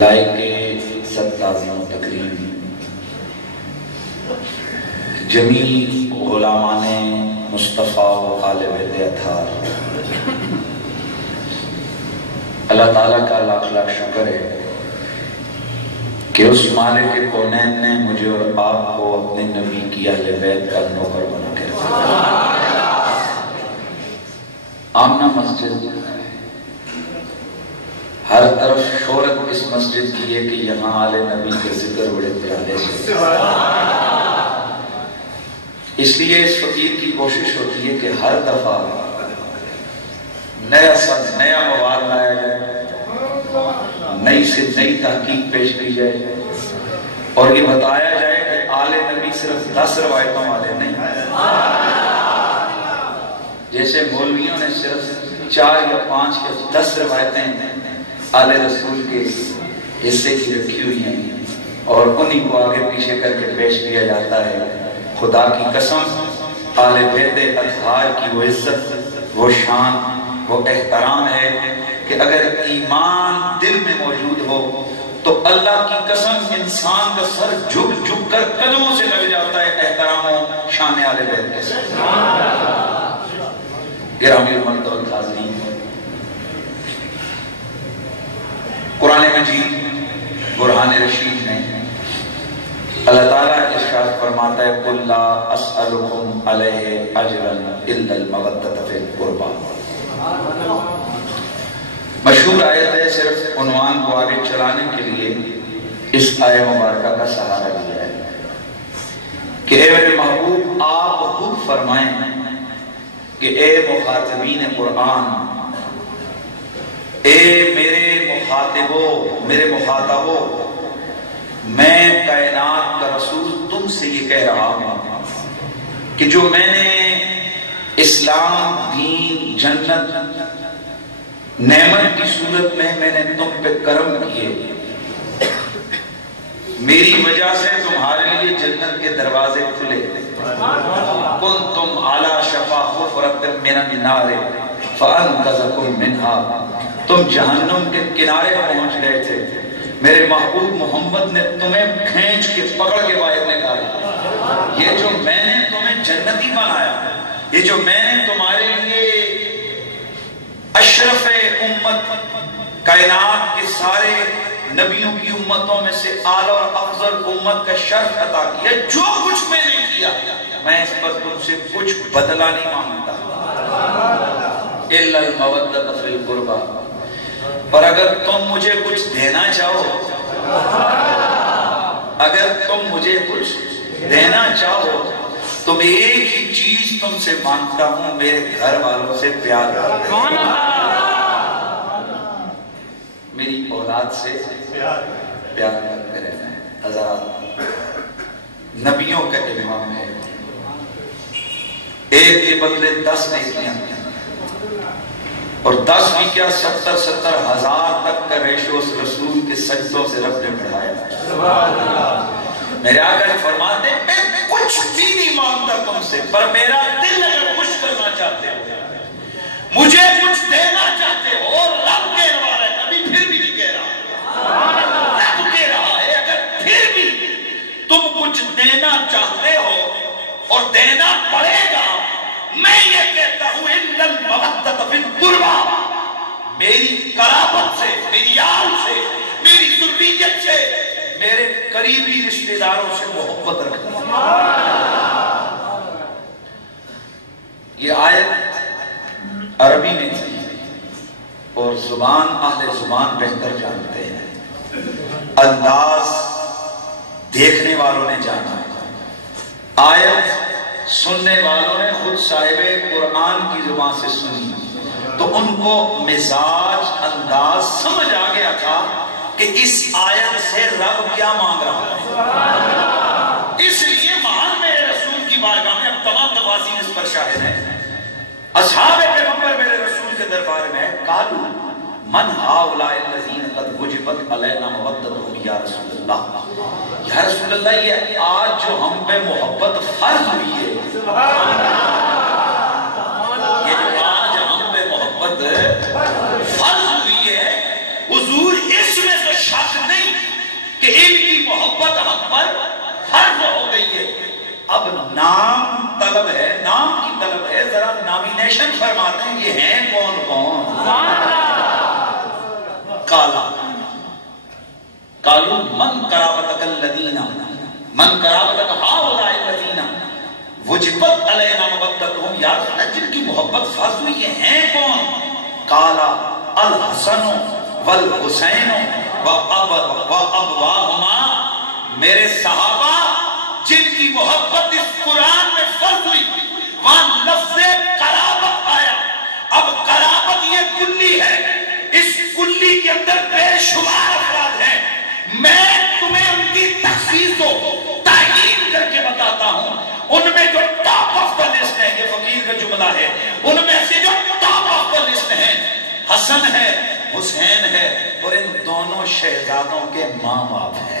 کے سب تعظیم و تکریم جمیل غلامان مصطفیٰ و آل بیت اطہار، اللہ تعالیٰ کا لاکھ لاکھ شکر ہے کہ اس مالک کونین نے مجھے اور آپ کو اپنے نبی کی اہل بیت کا نوکر بنا کے رکھا۔ آمنہ مسجد ہر طرف شہرت اس مسجد کی ہے کہ یہاں آل نبی کے ذکر بڑے پیارے سے، اس لیے اس فقیر کی کوشش ہوتی ہے کہ ہر دفعہ نیا مواد لایا جائے، نئی سے نئی تحقیق پیش کی جائے اور یہ بتایا جائے کہ آل نبی صرف 10 روایتوں والے نہیں، جیسے مولویوں نے صرف 4 یا 5 یا 10 روایتیں آل رسول کے حصے کی رکھی ہوئی ہیں اور انہی کو آگے پیچھے کر کے پیش کیا جاتا ہے۔ خدا کی قسم آل بیت اطہار کی وہ عزت، وہ شان، وہ احترام ہے کہ اگر ایمان دل میں موجود ہو تو اللہ کی قسم انسان کا سر جھک جھک کر قدموں سے لگ جاتا ہے احترام و شان آل بیت کے ساتھ۔ گرامی المرتبہ حاضرین، قرآن مجید برہان رشید میں اللہ تعالیٰ ارشاد فرماتا ہے قُلْ لَا أَسْأَلُكُمْ عَلَيْهِ أَجْرًا إِلَّا الْمَوَدَّةَ فِي الْقُرْبَى۔ مشہور آیت ہے، صرف عنوان کو آگے چلانے کے لیے اس آیت مبارکہ کا سہارا لیا ہے کہ اے میرے محبوب آپ خود فرمائیں کہ اے مخاطبین قرآن، اے میرے مخاطبوں، میں کائنات کا رسول تم سے یہ کہہ رہا ہوں کہ جو میں نے اسلام، دین، جنت، نعمت کی صورت میں نے تم پہ کرم کیے، میری وجہ سے تمہارے لیے جنت کے دروازے کھلے، کنتم علی شفا حفرۃ من النار فانقذکم منہا، تم جہنم کے کنارے پہنچ گئے تھے، میرے محبوب محمد نے تمہیں کھینچ کے پکڑ کے باہر نکالا۔ یہ جو میں نے تمہیں جنتی بنایا، یہ جو میں نے تمہارے لیے اشرف امت، کائنات کے سارے نبیوں کی امتوں میں سے اعلی اور افضل امت کا شرف عطا کیا، جو کچھ میں نے کیا میں اس پر تم سے کچھ بدلہ نہیں مانگتا، الا المودۃ فی القربى، اور اگر تم مجھے کچھ دینا چاہو، اگر تم مجھے کچھ دینا چاہو تو میں ایک ہی چیز تم سے مانگتا ہوں، میرے گھر والوں سے پیار کرتے رہنا، میری اولاد سے پیار کرتے رہنا ہے۔ حضرات، نبیوں کا امام ہے، ایک کے بدلے 10 نیکیاں اور 10 بھی کیا 70 ہزار تک کا ریشو اس رسول کے سجدوں سے رب نے بڑھایا۔ میرے آقا فرماتے ہیں میں کچھ بھی نہیں مانگتا تم سے، پر میرا دل اگر خوش کرنا چاہتے ہو، مجھے کچھ دینا چاہتے ہو، رب کہہ رہا ہے، ابھی پھر بھی نہیں کہہ رہا، رب کہہ رہا ہے اگر پھر بھی تم کچھ دینا چاہتے ہو اور دینا پڑے گا، میں یہ کہتا ہوں اِنَّ الْمَوَدَّةَ فِي الْقُرْبَى، میری قرابت سے، میری آل سے، میری ذریت سے، میرے قریبی رشتہ داروں سے محبت رکھنا۔ یہ آیت عربی میں تھی اور زبان اہل زبان بہتر جانتے ہیں، انداز دیکھنے والوں نے جانا، آیت سننے والوں نے خود صاحب قرآن کی زبان سے سنی تو ان کو مزاج، انداز سمجھ آ گیا تھا کہ اس آیت سے رب کیا مانگ رہا ہے۔ اس لیے مہان میرے رسول کی بارگاہ میں اب تمام تفاصیل اس پر شاہد ہیں۔ اصحاب پیغمبر میرے رسول کے دربار میں قالوا من هؤلاء الذین قد وجبت علینا مودتهم یا رسول اللہ، یا رسول اللہ یہ آج جو ہم پہ محبت فرض ہوئی ہے، یہ جو آج ہم پہ محبت فرض ہوئی ہے، حضور اس میں تو شک نہیں نہیں کہ ان کی محبت ہم پر فرض ہو گئی ہے، اب نام طلب ہے، نام کی طلب ہے، ذرا نامینیشن فرماتے ہیں یہ ہیں کون کون؟ کالا قالوا من قرابتك الذين من قرابتك هؤلاء الذين وجبت علينا مودتهم، یا رسول اللہ جن کی محبت فرض ہوئی یہ ہیں کون؟ قالا الحسن والحسین وابواہما، میرے صحابہ جن کی محبت اس قرآن میں فرض ہوئی، وہاں لفظ قرابت آیا۔ اب قرابت یہ کلی ہے، اس کلی کے اندر بے شمار افراد ہیں، میں تمہیں ان کی تخصیص و تعیین کر کے بتاتا ہوں۔ ان میں جو ٹاپ آف دا لسٹ ہے، یہ فقیر کا جملہ ہے، ان میں سے جو ٹاپ آف دا لسٹ ہیں حسن ہے، حسین ہے، اور ان دونوں شہزادوں کے ماں باپ ہیں۔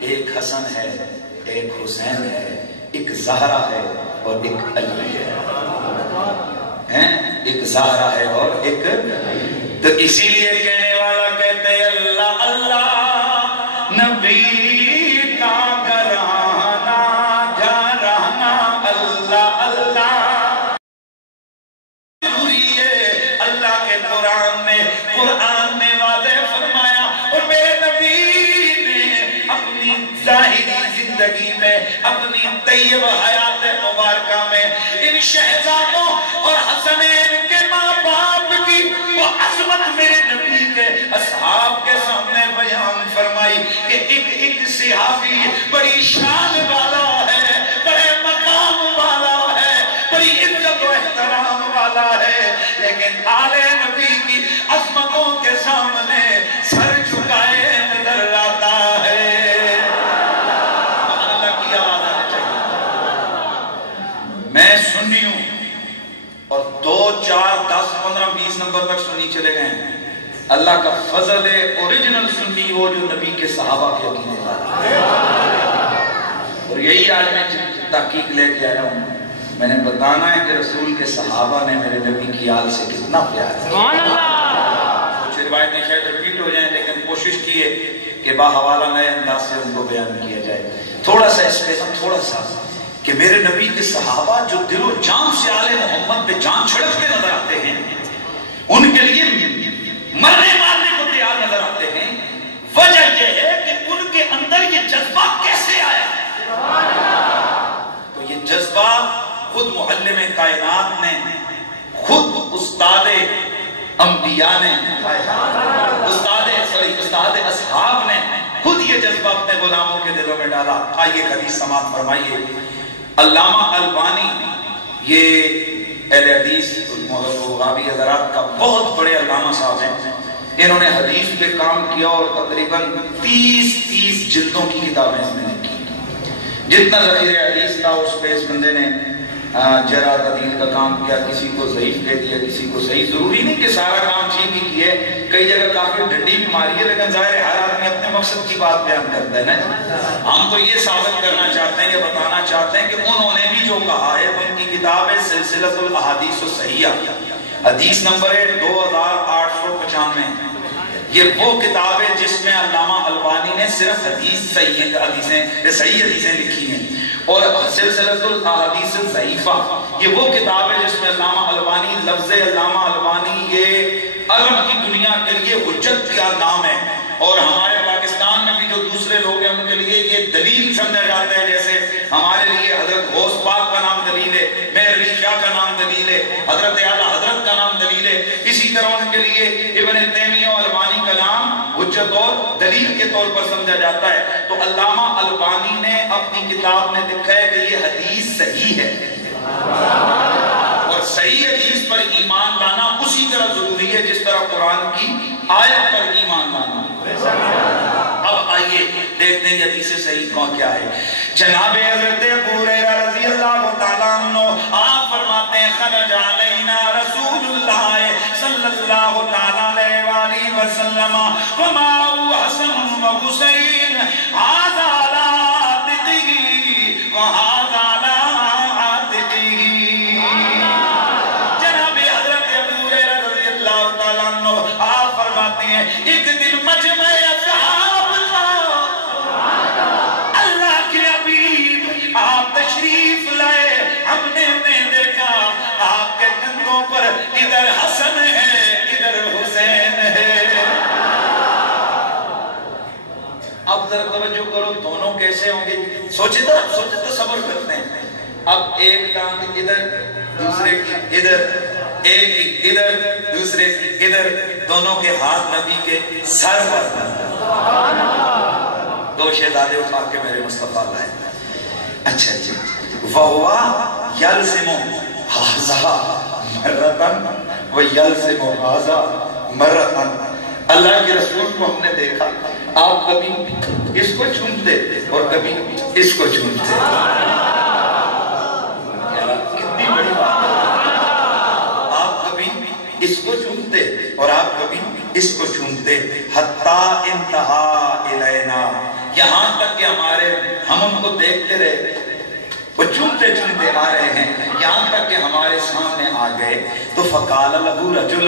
ایک حسن ہے، ایک حسین ہے، ایک زہرا ہے اور ایک علی ہے، ایک زہرا ہے اور ایک، تو اسی لیے کہنے والا کہتے ہیں اللہ اللہ نبی کا گھرانا گھرانا اللہ اللہ، ضروری ہے۔ اللہ کے قرآن نے واضح فرمایا، اور میرے نبی نے اپنی ظاہری زندگی میں، اپنی طیب حیات مبارکہ میں ان شہزادوں اور حسنین کے ماں باپ کی وہ عظمت میرے نبی کے اصحاب کے سامنے بیان فرمائی کہ ایک صحابی بڑی شان والا ہے، بڑے مقام والا ہے، بڑی عزت و احترام والا ہے، لیکن آل نبی کی عظمتوں کے سامنے سر جھکائے نظر آتا ہے۔ اللہ کی آواز آنے چاہیے۔ میں سنی ہوں اور 2 4 10 15 20 نمبر تک سنی چلے گئے ہیں۔ اللہ کا فضل ہے، اوریجنل سنی وہ جو نبی کے صحابہ کے عقیدے دار، اور یہی آج میں تحقیق لے کے آیا ہوں۔ میں نے بتانا ہے کہ رسول کے صحابہ نے میرے نبی کی آل سے کتنا پیار ہے۔ کچھ روایتیں شاید ریپیٹ ہو جائیں، لیکن کوشش کیے کہ باحوالہ نئے انداز سے ان کو بیان کیا جائے۔ تھوڑا سا اس پہ تھوڑا سا کہ میرے نبی کے صحابہ جو دل و جان سے آل محمد پہ جان چھڑکتے نظر آتے ہیں، ان کے لیے مرنے مارنے کو تیار نظر آتے ہیں، وجہ یہ ہے کہ ان کے اندر یہ جذبہ کیسے آیا؟ تو یہ جذبہ خود معلم کائنات نے، خود استاد انبیاء نے، استاد اصحاب نے خود یہ جذبہ اپنے غلاموں کے دلوں میں ڈالا۔ آئیے حدیث سماعت فرمائیے۔ علامہ البانی، یہ اہل حدیث غابی حضرات کا بہت بڑے علامہ صاحب ہیں، انہوں نے حدیث پہ کام کیا اور تقریباً 30 جلدوں کی کتابیں اس میں لکھی۔ جتنا ذخیرہ حدیث تھا اس پہ اس بندے نے جرح تعدیل کا کام کیا، کسی کو ضعیف کہہ دیا، کسی کو صحیح۔ ضروری نہیں کہ سارا کام ٹھیک ہی کیے، کئی جگہ کافی ڈنڈی بھی ماری ہے، لیکن ظاہر ہے ہر آدمی اپنے مقصد کی بات بیان کرتا ہے نا۔ ہم تو یہ ثابت کرنا چاہتے ہیں، یہ بتانا چاہتے ہیں کہ انہوں نے بھی جو کہا ہے، ان کی کتاب ہے سلسلۃ الاحادیث الصحیحہ، حدیث نمبر ہے 2895۔ یہ وہ کتاب ہے جس میں علامہ البانی نے صرف صحیح حدیثیں لکھی ہیں، اور سلسلۃ الاحادیث الضعیفہ یہ وہ کتاب ہے جس میں علامہ البانی، لفظ علامہ البانی یہ عرب کی دنیا کے لیے حجت کا نام ہے، اور ہمارے پاکستان میں بھی جو دوسرے لوگ ہیں ان کے لیے یہ دلیل سمجھا جاتا ہے۔ جیسے ہمارے لیے حضرت غوث پاک کا نام دلیل ہے، مہر علی شاہ کا نام دلیل ہے، حضرت اعلیٰ حضرت کا نام دلیل ہے، اسی طرح ان کے لیے ابن تیمیہ و البانی کا نام حجت اور دلیل کے طور پر سمجھا جاتا ہے۔ تو علامہ البانی نے اپنی کتاب میں لکھا ہے کہ یہ حدیث صحیح ہے، اور صحیح حدیث پر ایمان لانا اسی طرح ضروری ہے جس طرح قرآن کی آیت پر ایمان لانا۔ اب آئیے دیکھتے ہیں حدیث صحیح کون کیا ہے۔ جناب حضرت ابو ہریرہ رضی اللہ تعالیٰ عنہ آپ فرماتے ہیں خرج علینا رسول اللہ صلی اللہ تعالیٰ علیہ وآلہ وسلم ومعه حسن و حسین هذا علی عاتقه وهذا علی عاتقه۔ جناب حضرت ابو ہریرہ رضی اللہ تعالیٰ عنہ فرماتے ہیں ایک دن مجمع اصحاب تھا، اللہ کے حبیب آپ تشریف لائے، ہم نے دیکھا آپ کے کندھوں پر ادھر حسن ہے ادھر حسین ہے۔ اب ذرا توجہ کرو دونوں کیسے ہوں گے، سوچے تو صبر کرتے ہیں۔ اب ایک ٹانگ ادھر دوسرے کی ادھر، ایک کی ادھر دوسرے کی ادھر، دونوں کے ہاتھ نبی کے سر پر، دو شہزادے اٹھا کے میرے مصطفیٰ لائے۔ اچھا جی، وَهُوَ يَلْزِمُ هَذَا مَرَّةً وَيَلْزِمُ هَذَا مَرَّةً۔ اللہ کے رسول کو ہم نے دیکھا آپ کبھی اس کو چھومتے اور کبھی اس کو چھومتے، کتنی بڑی بات ہے، آپ کبھی اس کو چھومتے اور آپ کبھی اس کو چھومتے، حتی انتہا الینا، یہاں تک کہ ہم ان کو دیکھتے رہے، وہ چومتے چومتے آ رہے ہیں، یہاں تک کہ ہمارے سامنے آ گئے تو فقال لہ رجل،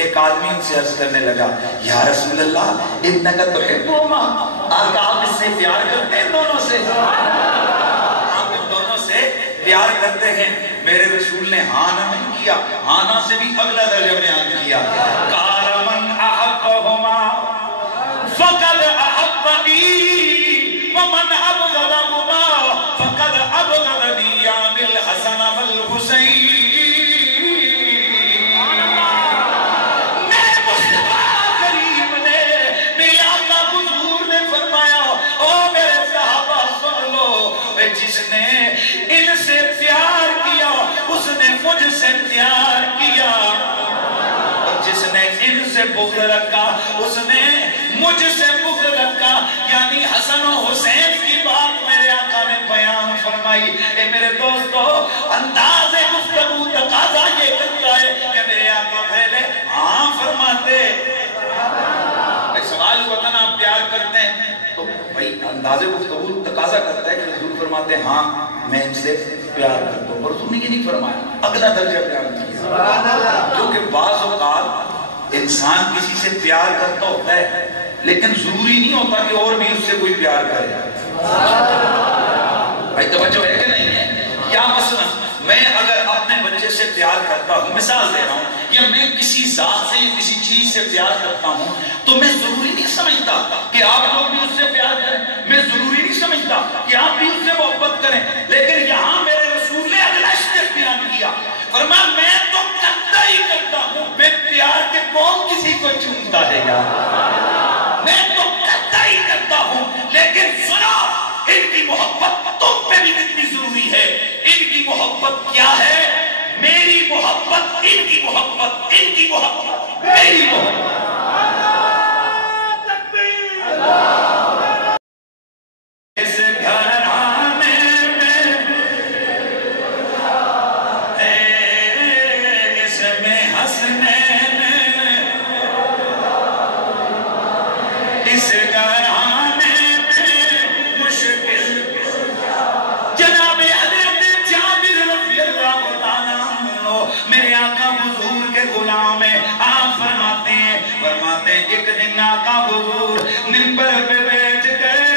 ایک آدمی ان سے عرض کرنے لگا یا رسول اللہ انک تحبہما، آپ اس سے پیار کرتے ہیں دونوں سے، آپ ان دونوں سے پیار کرتے ہیں؟ میرے رسول نے ہاں نہ نہیں کیا، ہاں نہ سے بھی اگلا درجہ بیان کیا، قال من احبہما فقد احبنی ومن ابغضہما فقد ابغضنی یعنی الحسن والحسین۔ میرے مصطفیٰ کریم نے، میرے آقا حضور نے فرمایا او میرے صحابہ سن لو، جس نے ان سے پیار کیا اس نے مجھ سے پیار کیا، اور جس نے ان سے بغض رکھا اس نے مجھ سے بغض رکھا، یعنی حسن و حسین کی بات میرے آقا نے بیان فرمائی۔ اے میرے دوستو، انداز گفتگو تقاضا یہ کرتا ہے کہ میرے آقا پہلے ہاں فرماتے، بھائی سوال ہوا تھا نا آپ پیار کرتے ہیں تو بھائی انداز گفتگو تقاضا کرتا ہے کہ حضور فرماتے ہیں ہاں میں ان سے پیار کرتا ہوں، اور حضور نے یہ نہیں فرمایا، اگلا درجہ بیان کیا، کیونکہ بعض اوقات انسان کسی سے پیار کرتا ہوتا ہے لیکن ضروری نہیں ہوتا کہ اور بھی اس سے کوئی پیار کرے۔ بھائی توجہ ہے کہ نہیں ہے؟ یا مثلا میں اگر اپنے بچے سے پیار کرتا ہوں، مثال دے رہا ہوں، یا میں کسی ذات سے کسی چیز سے پیار کرتا ہوں تو میں ضروری نہیں سمجھتا کہ آپ لوگ بھی اس سے پیار کریں، میں ضروری نہیں سمجھتا کہ آپ بھی اس سے محبت کریں، لیکن یہاں میرے رسول نے اگلا اسٹیپ بیان کیا، فرمایا میں تو کرتا ہی کرتا ہوں، بے پیار کے کون کسی کو چومتا ہے یار، میں تو کرتا ہی کرتا ہوں، لیکن سنو ان کی محبت تم پہ بھی کتنی ضروری ہے، ان کی محبت کیا ہے، میری محبت ان کی محبت، ان کی محبت میری محبت۔ اس گھرانے میں اس میں حسنین، اس گھرانے میں مشکل، جناب حضرت جابر رضی اللہ تعالیٰ عنہ میرے آقا حضور کے غلام ہیں، آپ فرماتے ہیں ایک دن آقا حضور منبر پہ بیٹھ گئے،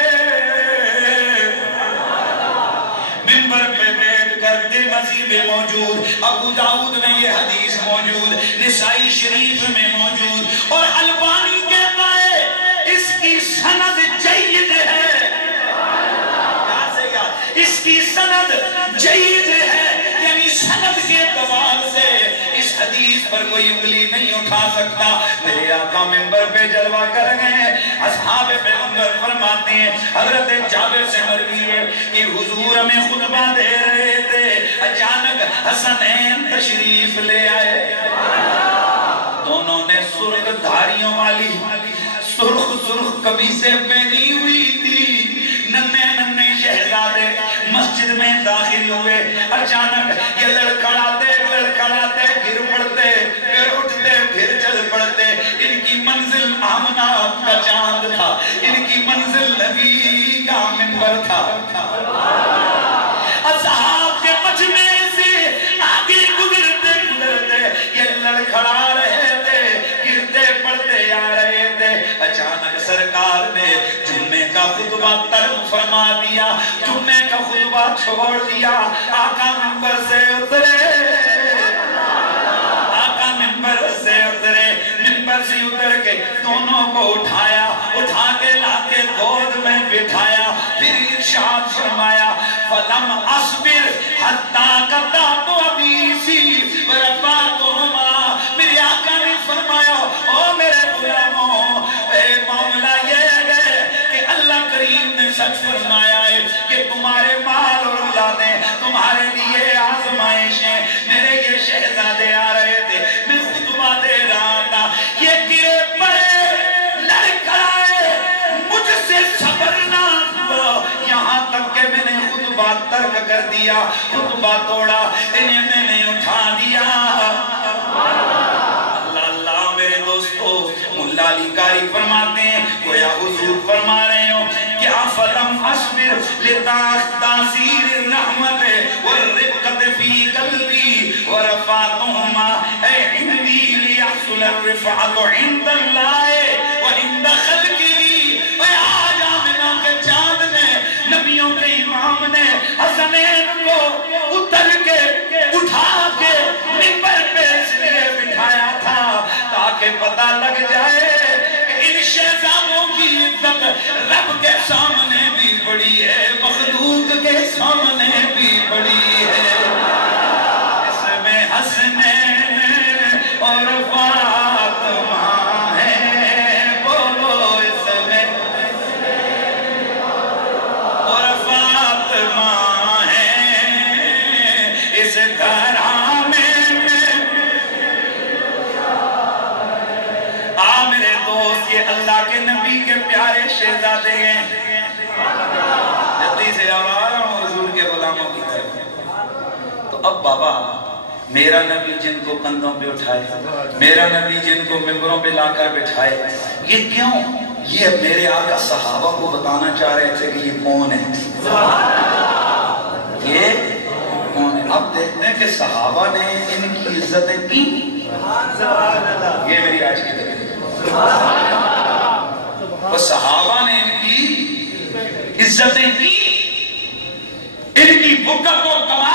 منبر پہ بیٹھ کر ترمذی میں موجود، ابو داؤد میں یہ حدیث موجود، نسائی شریف میں موجود، اور البانی کہتا ہے اس کی سند جید ہے، اس کی سند جید ہے، یعنی سند کے اعتبار سے اس حدیث پر کوئی انگلی نہیں اٹھا سکتا۔ میرے آقا منبر پہ جلوہ کر گئے، اصحاب پیغمبر فرماتے ہیں حضرت جابر سے مروی ہے کہ حضور ہمیں خطبہ دے رہے تھے، اچانک حسنین تشریف لے آئے، دونوں نے سرخ دھاریوں والی سرخ قمیصیں پہنی ہوئی تھی، ننھے ننھے شہزادے مسجد میں داخل ہوئے، اچانک یہ لڑکھڑاتے گر پڑتے، پھر اٹھتے پھر چل پڑتے، ان کی منزل آمنہ کا چاند تھا، ان کی منزل نبی کا منبر تھا، اصحاب کے مجمع سے آگے گزرتے یہ لڑکھڑا رہے تھے، گرتے پڑتے آ رہے کا خطبہ ترک فرما دیا، جمعے کا خطبہ چھوڑ دیا، آقا منبر سے اترے، آقا منبر سے اترے، منبر سے اتر کے دونوں کو اٹھایا، اٹھا کے لا کے گود میں بٹھایا، پھر ارشاد فرمایا فَلَمْ أَصْبِرْ حَتَّى قَطَعْتُ أَبِيسِي وَرَفَعْتُهُمَا، میرے آقا نے فرمایا او میرے غلاموں، اے معاملہ یہ ہے کہ اللہ کریم نے سچ فرمایا ہے کہ تمہارے مال اور اولادیں تمہارے لیے آزمائشیں، میرے یہ شہزادے آ رہے تھے، میں خطبہ دے رہا تھا، یہ گرے پڑے لڑکھڑائے، مجھ سے صبر نہ ہوا، یہاں تک کہ میں نے خطبہ ترک کر دیا، خطبہ توڑا، انہیں میں نے اٹھا دیا۔ اللہ اللہ میرے دوستو، مولا علی قاری فرماتے ہیں گویا حضور فرما رہے ہو کیا فلم اصبر لتاثیر الرحمت والرقت فی قلبی ورفعتهما اے عندی لیحصل الرفعت عند اللہ وعند خلقی، اے آج آمنہ کے چاند نے، نبیوں کے امام نے حسنین کو اتر کے اٹھا کے منبر پہ اس لیے بٹھایا تھا تاکہ پتہ لگ جائے کہ ان شہزادوں کی عزت رب کے سامنے بھی بڑی ہے، مخلوق کے سامنے بھی بڑی ہے۔ اس میں حسنین اور فاطمہ ہے، بولو اس میں اور فاطمہ ہے، اس گھرانے میرے دوست یہ اللہ کے نبی کے پیارے شہزادے ہیں۔ جلدی سے آ رہا ہوں حضور کے غلاموں کی طرف۔ تو اب بابا میرا نبی جن کو کندھوں پہ اٹھائے، میرا نبی جن کو ممبروں پہ لا کر بٹھائے، یہ کیوں؟ یہ میرے آقا صحابہ کو بتانا چاہ رہے تھے کہ یہ کون ہے، یہ کون ہے۔ اب دیکھتے ہیں کہ صحابہ نے ان کی عزتیں کی، یہ میری آج کی طرف وہ صحابہ نے ان کی عزتیں کی، ان کی بکت و کمال